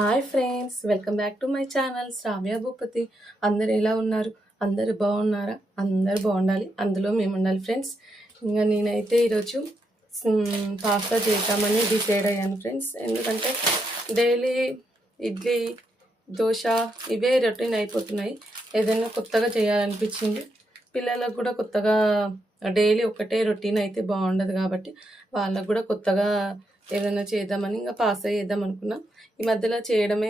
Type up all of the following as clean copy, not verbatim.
Hi friends, welcome back to my channel Sravya Bhupathi. అందరు ఎలా ఉన్నారు? అందరు బాగున్నారా? అందరు బాగుండాలి, అందులో మేము ఉండాలి ఫ్రెండ్స్. ఇంకా నేనైతే ఈరోజు పాస్తా చేద్దామని డిసైడ్ అయ్యాను ఫ్రెండ్స్. ఎందుకంటే డైలీ ఇడ్లీ, దోశ ఇవే రొటీన్ అయిపోతున్నాయి. ఏదైనా కొత్తగా చేయాలనిపించింది. పిల్లలకు కూడా కొత్తగా డైలీ ఒకటే రొటీన్ అయితే బాగుండదు కాబట్టి వాళ్ళకు కూడా కొత్తగా ఏదైనా చేద్దామని ఇంకా పాస్తా చేద్దాం అనుకున్నా. ఈ మధ్యలో చేయడమే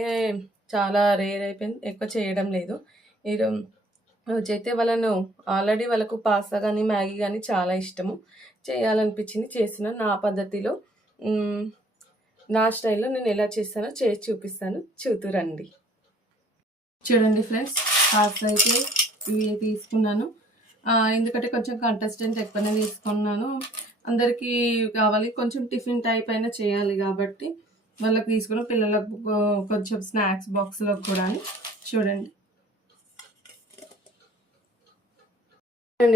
చాలా రేర్ అయిపోయింది, ఎక్కువ చేయడం లేదు. రోజైతే వాళ్ళకు పాస్తా కానీ మ్యాగీ కానీ చాలా ఇష్టము. చేయాలనిపించింది, చేస్తున్నాను నా పద్ధతిలో. నా స్టైల్లో నేను ఎలా చేస్తానో చేసి చూపిస్తాను, చూతురండి. చూడండి ఫ్రెండ్స్, పాస్తా అయితే ఇవి తీసుకున్నాను. ఎందుకంటే కొంచెం కంటెస్టెంట్ ఎక్కువనే తీసుకున్నాను. అందరికీ కావాలి, కొంచెం టిఫిన్ టైప్ అయినా చేయాలి కాబట్టి వాళ్ళకి తీసుకున్న పిల్లలకు కొంచెం స్నాక్స్ బాక్స్లో కూడా. చూడండి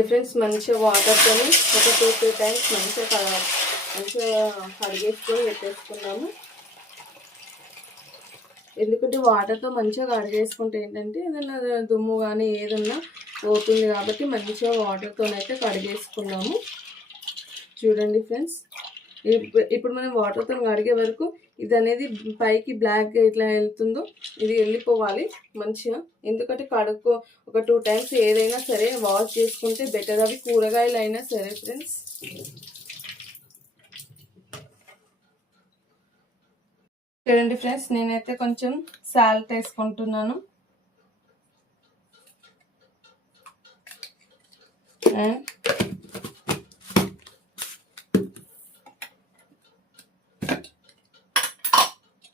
ఫ్రెండ్స్, మంచిగా వాటర్తో ఒక 2-3 టైమ్స్ మంచిగా కడిగేసుకొని పెట్టేసుకున్నాము. ఎందుకంటే వాటర్తో మంచిగా కడిగేసుకుంటే ఏంటంటే ఏదైనా దుమ్ము కానీ ఏదన్నా పోతుంది కాబట్టి మంచిగా వాటర్తోనైతే కడిగేసుకున్నాము. చూడండి ఫ్రెండ్స్, ఇప్పుడు మనం వాటర్తో కడిగే వరకు ఇది అనేది పైకి బ్లాక్ ఎట్లా వెళ్తుందో ఇది వెళ్ళిపోవాలి మంచిగా. ఎందుకంటే ఒక 2 టైమ్స్ ఏదైనా సరే వాష్ చేసుకుంటే బెటర్, అవి కూరగాయలు అయినా సరే ఫ్రెండ్స్. చూడండి ఫ్రెండ్స్, నేనైతే కొంచెం సాల్ట్ వేసుకుంటున్నాను.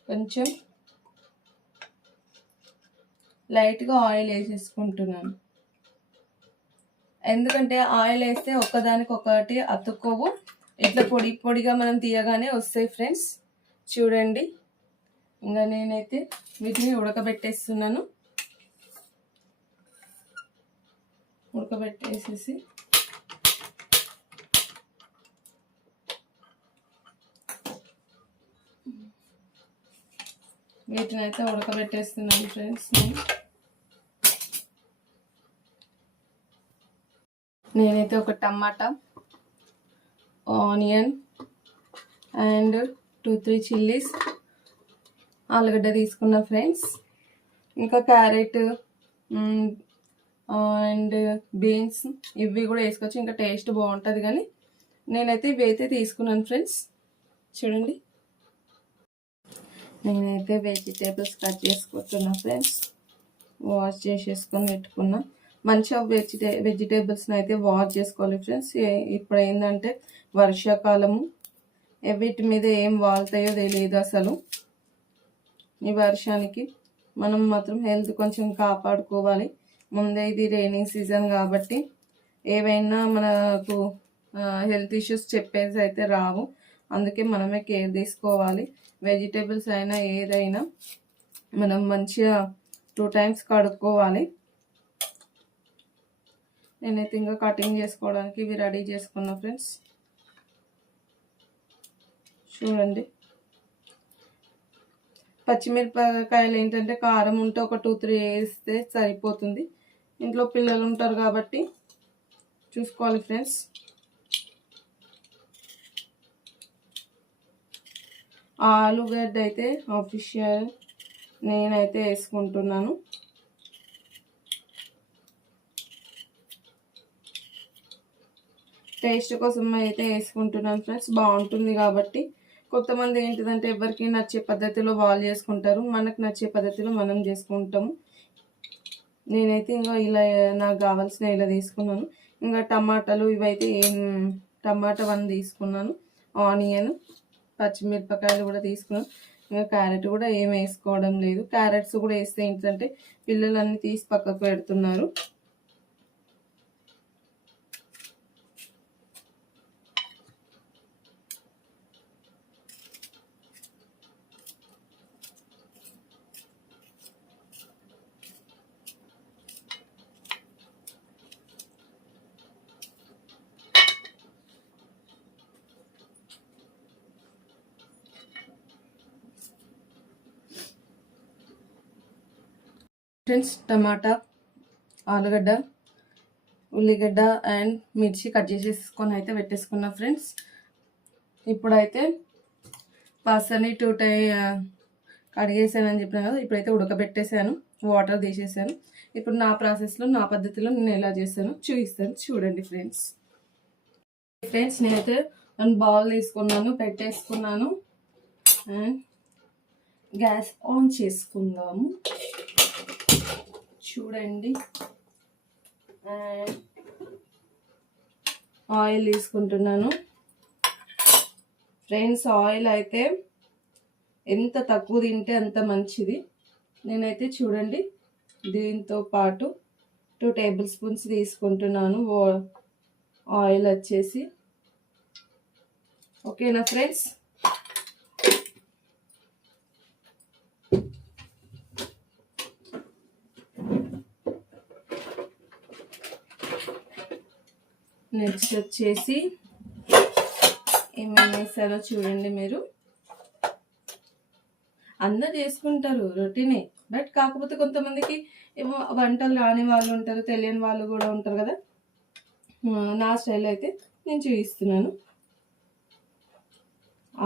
కొంచెం లైట్గా ఆయిల్ వేసేసుకుంటున్నాను. ఎందుకంటే ఆయిల్ వేస్తే ఒకదానికొకటి అతుక్కోవు, ఇట్లా పొడి పొడిగా మనం తీయగానే వస్తాయి ఫ్రెండ్స్. చూడండి, ఇంకా నేనైతే వీటిని ఉడకబెట్టేస్తున్నాను. ఉడకబెట్టేసేసి వీటిని అయితే ఉడకబెట్టేస్తున్నాను ఫ్రెండ్స్. నేనైతే ఒక టమాటా, ఆనియన్ అండ్ 2-3 చిల్లీస్, ఆలుగడ్డ తీసుకున్నా ఫ్రెండ్స్. ఇంకా క్యారెట్ అండ్ బీన్స్ ఇవి కూడా వేసుకోవచ్చు, ఇంకా టేస్ట్ బాగుంటుంది. కానీ నేనైతే ఇవి అయితే తీసుకున్నాను ఫ్రెండ్స్. చూడండి, నేనైతే వెజిటేబుల్స్ కట్ చేసుకుంటున్నా ఫ్రెండ్స్. వాష్ చేసేసుకొని పెట్టుకున్నా. మంచిగా వెజిటేబుల్స్ని అయితే వాష్ చేసుకోవాలి ఫ్రెండ్స్. ఇప్పుడు ఏంటంటే వర్షాకాలము, వీటి మీద ఏం వాళ్తాయో తెలియదు అసలు. ఈ వర్షానికి మనం మాత్రం హెల్త్ కొంచెం కాపాడుకోవాలి. ముందే ఇది రైనింగ్ సీజన్ కాబట్టి ఏవైనా మనకు హెల్త్ ఇష్యూస్ చెప్పేసి అయితే రావు, అందుకే మనమే కేర్ తీసుకోవాలి. వెజిటేబుల్స్ అయినా ఏదైనా మనం మంచిగా 2 టైమ్స్ కడుక్కోవాలి. నేనైతే ఇంకా కటింగ్ చేసుకోవడానికి ఇవి రెడీ చేసుకున్నా ఫ్రెండ్స్. చూడండి, పచ్చిమిరపకాయలు ఏంటంటే కారం ఉంటే ఒక 2-3 వేస్తే సరిపోతుంది. ఇంట్లో పిల్లలు ఉంటారు కాబట్టి చూసుకోవాలి ఫ్రెండ్స్. ఆలుగడ్డ అయితే ఆఫిషియల్ నేనైతే వేసుకుంటున్నాను. టేస్ట్ కోసం అయితే వేసుకుంటున్నాను ఫ్రెండ్స్, బాగుంటుంది కాబట్టి. కొంతమంది ఏంటిదంటే ఎవరికి నచ్చే పద్ధతిలో వాళ్ళు చేసుకుంటారు, మనకు నచ్చే పద్ధతిలో మనం చేసుకుంటాము. నేనైతే ఇంకా ఇలా నాకు కావాల్సిన ఇలా తీసుకున్నాను. ఇంకా టమాటాలు ఇవైతే టమాటా 1 తీసుకున్నాను, ఆనియన్, పచ్చిమిరపకాయలు కూడా తీసుకున్నాను. ఇంకా క్యారెట్ కూడా ఏం వేసుకోవడం లేదు. క్యారెట్స్ కూడా వేస్తే ఏంటంటే పిల్లలన్నీ తీసి పక్కకు పెడుతున్నారు. ఫ్రెండ్స్, టమాటా, ఆలుగడ్డ, ఉల్లిగడ్డ అండ్ మిర్చి కట్ చేసేసుకొని అయితే పెట్టేసుకున్నా ఫ్రెండ్స్. ఇప్పుడైతే పాస్తాని కడిగేసానని చెప్పిన కదా, ఇప్పుడైతే ఉడకబెట్టేసాను, వాటర్ తీసేసాను. ఇప్పుడు నా ప్రాసెస్లో, నా పద్ధతిలో నేను ఎలా చేస్తానో చూపిస్తాను, చూడండి ఫ్రెండ్స్. నేనైతే బౌల్ తీసుకున్నాను, పెట్టేసుకున్నాను అండ్ గ్యాస్ ఆన్ చేసుకుందాము. చూడండి, అండ్ ఆయిల్ తీసుకుంటున్నాను ఫ్రెండ్స్. ఆయిల్ అయితే ఎంత తక్కువ తింటే అంత మంచిది. నేనైతే చూడండి దీంతో పాటు 2 టేబుల్ స్పూన్స్ తీసుకుంటున్నాను ఆయిల్ వచ్చేసి. ఓకేనా ఫ్రెండ్స్? నెక్స్ట్ వచ్చేసి ఏమేమి వేసారో చూడండి. మీరు అందరు చేసుకుంటారు, రొటీనే. బట్ కాకపోతే కొంతమందికి ఏమో వంటలు రాని వాళ్ళు ఉంటారు, తెలియని వాళ్ళు కూడా ఉంటారు కదా. నా స్టైల్ అయితే నేను చూపిస్తున్నాను.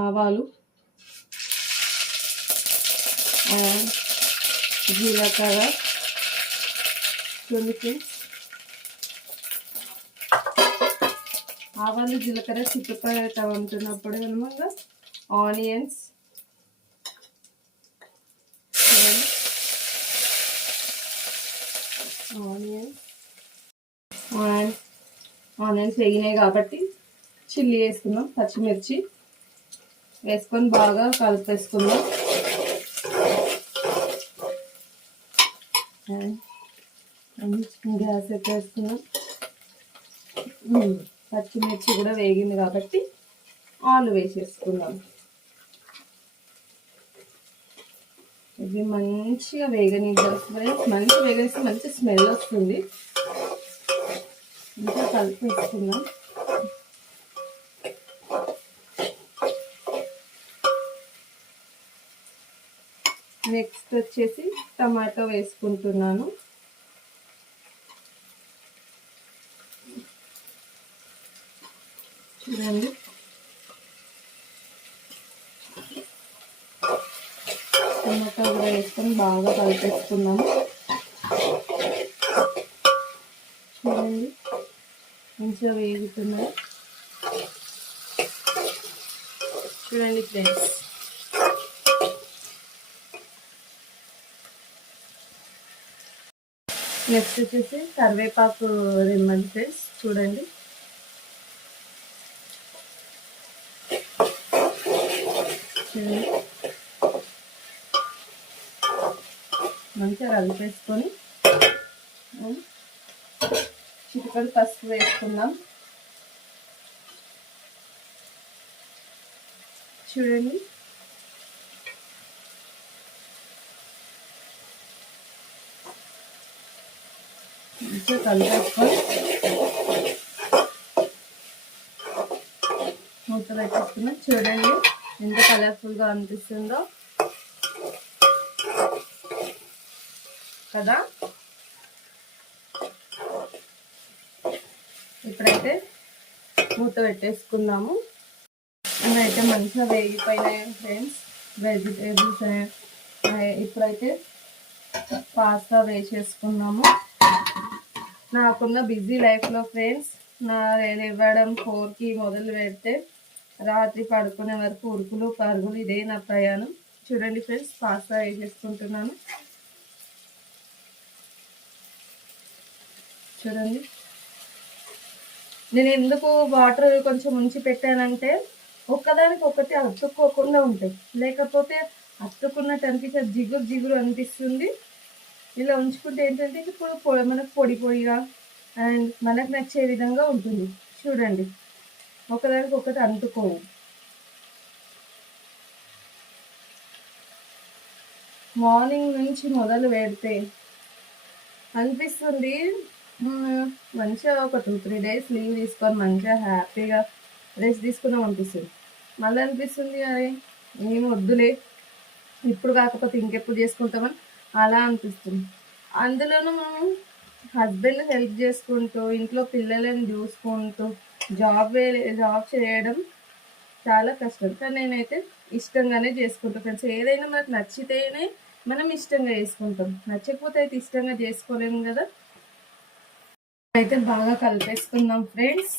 ఆవాలు, జీలకర్ర, చూడండి. ఆవాలు జీలకర్ర చిక్కుపడతా ఉంటున్నప్పుడు అనమాట ఆనియన్స్, ఆనియన్స్ వేగినాయి కాబట్టి చిల్లీ వేసుకుందాం. పచ్చిమిర్చి వేసుకొని బాగా కలిపేసుకుందాం. గ్యాస్ ఎక్కేసుకుందాం. పచ్చిమిర్చి కూడా వేగింది కాబట్టి ఆలు వేసేసుకుందాం. ఇది మంచిగా వేగనిద్దాం. మంచిగా వేగేస్తే మంచి స్మెల్ వస్తుంది. ఇంకా కలిపేసుకుందాం. నెక్స్ట్ వచ్చేసి టమాటో వేసుకుంటున్నాను. చూడండి, టమాటో కూడా వేసుకొని బాగా కలిపేసుకున్నాము. చూడండి, మంచిగా వేగుతున్నాయి. చూడండి ఫ్రెండ్స్, నెక్స్ట్ వచ్చేసి కరివేపాకు రిమ్మలు ఫ్రెండ్స్. చూడండి, మంచిగా కలిపేసుకొని చిటికెడు పసుపు వేసుకుందాం. చూడండి, మంచిగా కలిపేసుకొని మూత పెట్టేసుకున్నాం. చూడండి ఎంత కలర్ఫుల్గా అనిపిస్తుందో కదా. ఇప్పుడైతే మూత పెట్టేసుకుందాము. ఇవైతే మంచిగా వేగిపోయినాయి ఫ్రెండ్స్ వెజిటేబుల్స్. ఇప్పుడైతే పాస్తా వేసేసుకున్నాము. నాకున్న బిజీ లైఫ్లో ఫ్రెండ్స్, లేవడం 4కి మొదలు పెడితే రాత్రి పడుకునే వరకు ఉరుకులు పరుగులు, ఇదే నా ప్రయాణం. చూడండి ఫ్రెండ్స్, పాస్తా వేసేసుకుంటున్నాను. చూడండి, నేను ఎందుకు వాటర్ కొంచెం ఉంచి పెట్టానంటే ఒక్కదానికి ఒకటి అతుక్కోకుండా ఉంటాయి. లేకపోతే అతుక్కున్నట్టు అనిపించేది, జిగురు జిగురు అనిపిస్తుంది. ఇలా ఉంచుకుంటే ఏంటంటే ఇప్పుడు మనకు పొడి పొడిగా అండ్ మనకు నచ్చే విధంగా ఉంటుంది. చూడండి, ఒకదానికి ఒకటి అంటుకోవు. మార్నింగ్ నుంచి మొదలు పెడితే అనిపిస్తుంది మంచిగా ఒక 2-3 డేస్ లీవ్ తీసుకొని మంచిగా హ్యాపీగా రెస్ట్ తీసుకుందాం అనిపిస్తుంది. మళ్ళీ అనిపిస్తుంది అదే ఏం వద్దులే, ఇప్పుడు కాకపోతే ఇంకెప్పుడు చేసుకుంటామని అలా అనిపిస్తుంది. అందులోనూ మనం హస్బెండ్ హెల్ప్ చేసుకుంటూ ఇంట్లో పిల్లలను చూసుకుంటూ జాబ్ చేయడం చాలా కష్టం. కానీ నేనైతే ఇష్టంగానే చేసుకుంటాను ఫ్రెండ్స్. ఏదైనా మనకు నచ్చితేనే మనం ఇష్టంగా చేసుకుంటాం, నచ్చకపోతే అయితే ఇష్టంగా చేసుకోలేము కదా. అయితే బాగా కలిపేసుకుందాం ఫ్రెండ్స్.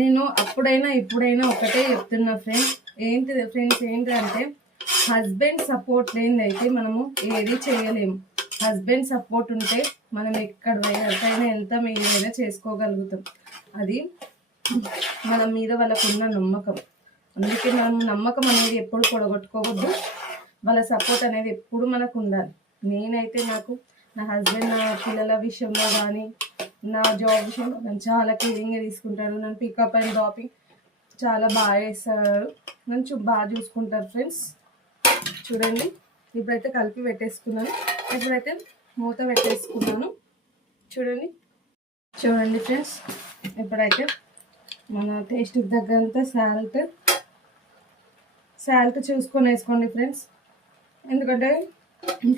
నేను అప్పుడైనా ఇప్పుడైనా ఒకటే చెప్తున్నా ఫ్రెండ్స్, ఏంటంటే హస్బెండ్ సపోర్ట్ లేనిదైతే మనము ఏది చేయలేము. హస్బెండ్ సపోర్ట్ ఉంటే మనం ఎక్కడికైనా వెళ్తాం, ఏదైనా చేసుకోగలుగుతాం. అది మన మీద వాళ్ళకున్న నమ్మకం. అందుకే మనం నమ్మకం అనేది ఎప్పుడు పొడగొట్టుకోవద్దు. వాళ్ళ సపోర్ట్ అనేది ఎప్పుడు మనకు ఉండాలి. నేనైతే నా హస్బెండ్ నా పిల్లల విషయంలో కానీ నా జాబ్ విషయంలో నన్ను చాలా కేరింగ్గా తీసుకుంటాడు. నన్ను పికప్ అండ్ డ్రాపింగ్ చాలా బాగా చేస్తాడు, నన్ను బాగా చూసుకుంటారు ఫ్రెండ్స్. చూడండి, ఇప్పుడైతే కలిపి పెట్టేసుకున్నాను. ఇప్పుడైతే మూత పెట్టేసుకున్నాను. చూడండి ఫ్రెండ్స్, ఇప్పుడైతే మన టేస్ట్కి తగ్గంత సాల్ట్ చూసుకొని వేసుకోండి ఫ్రెండ్స్. ఎందుకంటే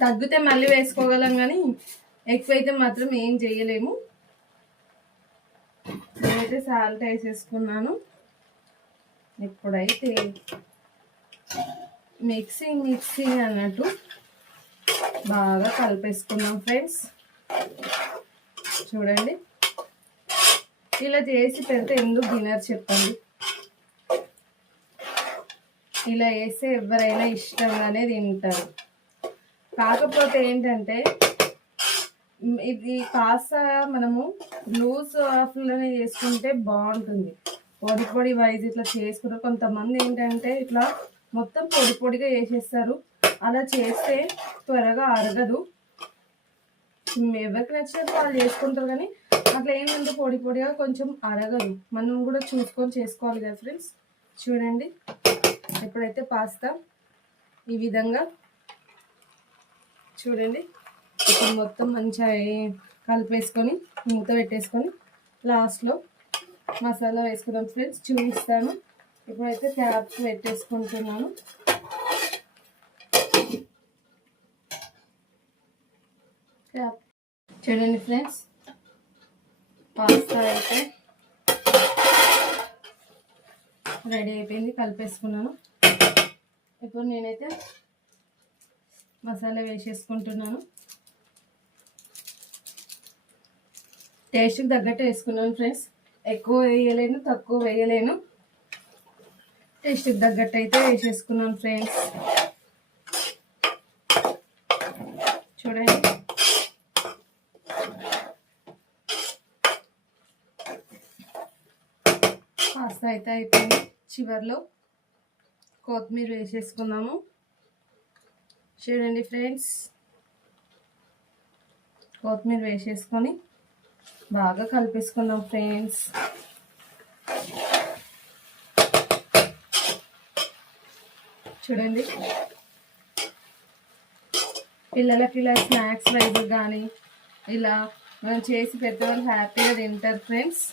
తగ్గితే మళ్ళీ వేసుకోగలం, కానీ ఎక్కువైతే మాత్రం ఏం చేయలేము. నేనైతే సాల్ట్ వేసేసుకున్నాను. ఇప్పుడైతే మిక్సింగ్ అన్నట్టు బాగా కలిపేసుకున్నాం ఫ్రెండ్స్. చూడండి, ఇలా చేసి పెడితే ఎందుకు తినరు చెప్పండి. ఇలా వేస్తే ఎవరైనా ఇష్టంగానే తింటారు. కాకపోతే ఏంటంటే ఇది కాస్త మనము లూజ్ ఆఫ్లోనే చేసుకుంటే బాగుంటుంది. పొడి వైజ్ ఇట్లా చేసుకుంటారు. కొంతమంది ఏంటంటే ఇట్లా మొత్తం పొడిగా చేసేస్తారు. అలా చేస్తే త్వరగా అరగదు. ఎవరికి నచ్చినట్టు వాళ్ళు చేసుకుంటారు, కానీ అట్లా ఏమంటే పొడిగా కొంచెం అరగదు. మనం కూడా చూసుకొని చేసుకోవాలి కదా ఫ్రెండ్స్. చూడండి, ఎప్పుడైతే పాస్తా ఈ విధంగా చూడండి, ఇప్పుడు మొత్తం మంచిగా కలిపేసుకొని మూత పెట్టేసుకొని లాస్ట్లో మసాలా వేసుకుందాం ఫ్రెండ్స్. చూపిస్తాను. ఇప్పుడైతే క్యాప్స్ పెట్టేసుకుంటున్నాను. చూడండి ఫ్రెండ్స్, పాస్తా అయితే రెడీ అయిపోయింది, కలిపేసుకున్నాను. ఇప్పుడు నేనైతే మసాలా వేసేసుకుంటున్నాను. టేస్ట్కి తగ్గట్టు వేసుకున్నాను ఫ్రెండ్స్. ఎక్కువ వేయలేను, తక్కువ వేయలేను. టేస్ట్కి తగ్గట్టు అయితే వేసేసుకున్నాను ఫ్రెండ్స్. చూడండి, పాస్తా అయితే అయిపోయింది. చివర్లో కొత్తిమీర వేసేసుకుందాము. చూడండి ఫ్రెండ్స్, కొత్తిమీర వేసేసుకొని బాగా కలిపేసుకుందాం ఫ్రెండ్స్. చూడండి, పిల్లలకి ఇలా స్నాక్స్ వైజ్ కానీ ఇలా మనం చేసి పెడితే వాళ్ళు హ్యాపీగా తింటారు ఫ్రెండ్స్.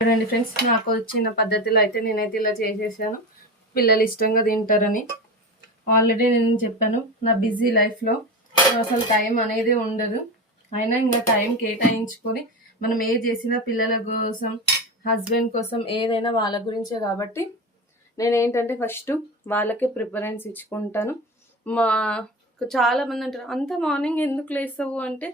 చూడండి ఫ్రెండ్స్, నాకు వచ్చిన పద్ధతిలో అయితే నేనైతే ఇలా చేసేసాను. పిల్లలు ఇష్టంగా తింటారని. ఆల్రెడీ నేను చెప్పాను, నా బిజీ లైఫ్లో అసలు టైం అనేది ఉండదు. అయినా ఇంకా టైం కేటాయించుకొని మనం ఏది చేసినా పిల్లల కోసం, హస్బెండ్ కోసం, ఏదైనా వాళ్ళ గురించే కాబట్టి నేనేంటంటే ఫస్ట్ వాళ్ళకే ప్రిఫరెన్స్ ఇచ్చుకుంటాను. చాలామంది అంటారు, అంత మార్నింగ్ ఎందుకు లేస్తావు అంటే,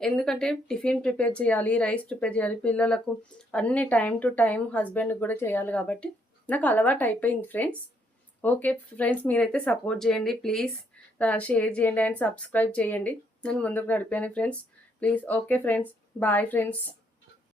ఎందుకంటే టిఫిన్ ప్రిపేర్ చేయాలి, రైస్ ప్రిపేర్ చేయాలి, పిల్లలకు అన్ని టైం టు టైం హస్బెండ్కి కూడా చేయాలి కాబట్టి నాకు అలవాటు అయిపోయింది ఫ్రెండ్స్. ఓకే ఫ్రెండ్స్, మీరైతే సపోర్ట్ చేయండి ప్లీజ్, షేర్ చేయండి అండ్ సబ్స్క్రైబ్ చేయండి. నేను ముందుకు నడిపాను friends please. Okay friends, bye friends.